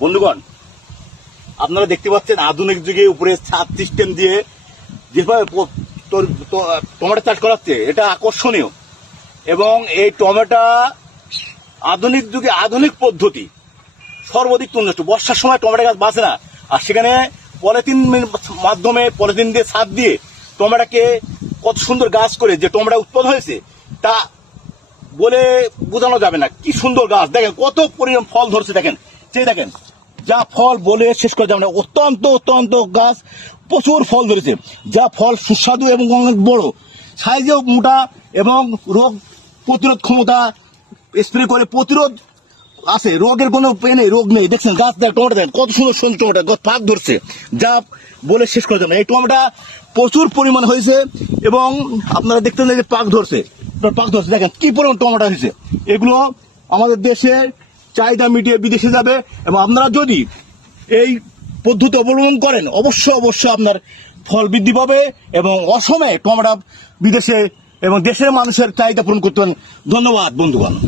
বন্ধুগণ, আপনারা দেখতে পাচ্ছেন আধুনিক যুগে উপরে ছাদ সিস্টেম দিয়ে যেভাবে টমেটো চাষ করা হচ্ছে এটা আকর্ষণীয়। এবং এই টমেটো আধুনিক যুগে আধুনিক পদ্ধতি সর্বাধিক তুলনাষ্ট বর্ষার সময় টমেটো গাছ বাঁচে না। আর সেখানে পলিথিন মাধ্যমে পলিথিন দিয়ে ছাদ দিয়ে টমেটোকে কত সুন্দর গাছ করে যে টমেটো উৎপাদন হয়েছে, তা বলে বোঝানো যাবে না। কি সুন্দর গাছ। দেখেন, কত পরিমাণ ফল ধরছে, দেখেন। সেই দেখেন, যা ফল বলে শেষ করা যাবে না। অত্যন্ত অত্যন্ত গাছ প্রচুর ফল ধরেছে। যা ফল সুস্বাদু এবং অনেক বড়। সাইজেও মোটা এবং রোগ প্রতিরোধ ক্ষমতা স্প্রে করে প্রতিরোধ আছে। রোগের কোনো এ নেই, রোগ নেই। দেখছেন, গাছ দেখ, টমেটো দেখেন কত সুন্দর সুন্দর টমেটো গাছ ফাঁক ধরছে। যা বলে শেষ করা যাবে না। এই টমেটো প্রচুর পরিমাণ হয়েছে এবং আপনারা দেখতেন যে পাক ধরছে। পাক ধরছে। দেখেন, কি পরিমাণ টমেটো হয়েছে? এগুলো আমাদের দেশে চাহিদা মিটিয়ে বিদেশে যাবে এবং আপনারা যদি এই পদ্ধতি অবলম্বন করেন অবশ্য অবশ্য আপনার ফল বৃদ্ধি পাবে এবং অসমে টমেটো বিদেশে এবং দেশের মানুষের চাহিদা পূরণ করতে পারেন। ধন্যবাদ, বন্ধুগণ।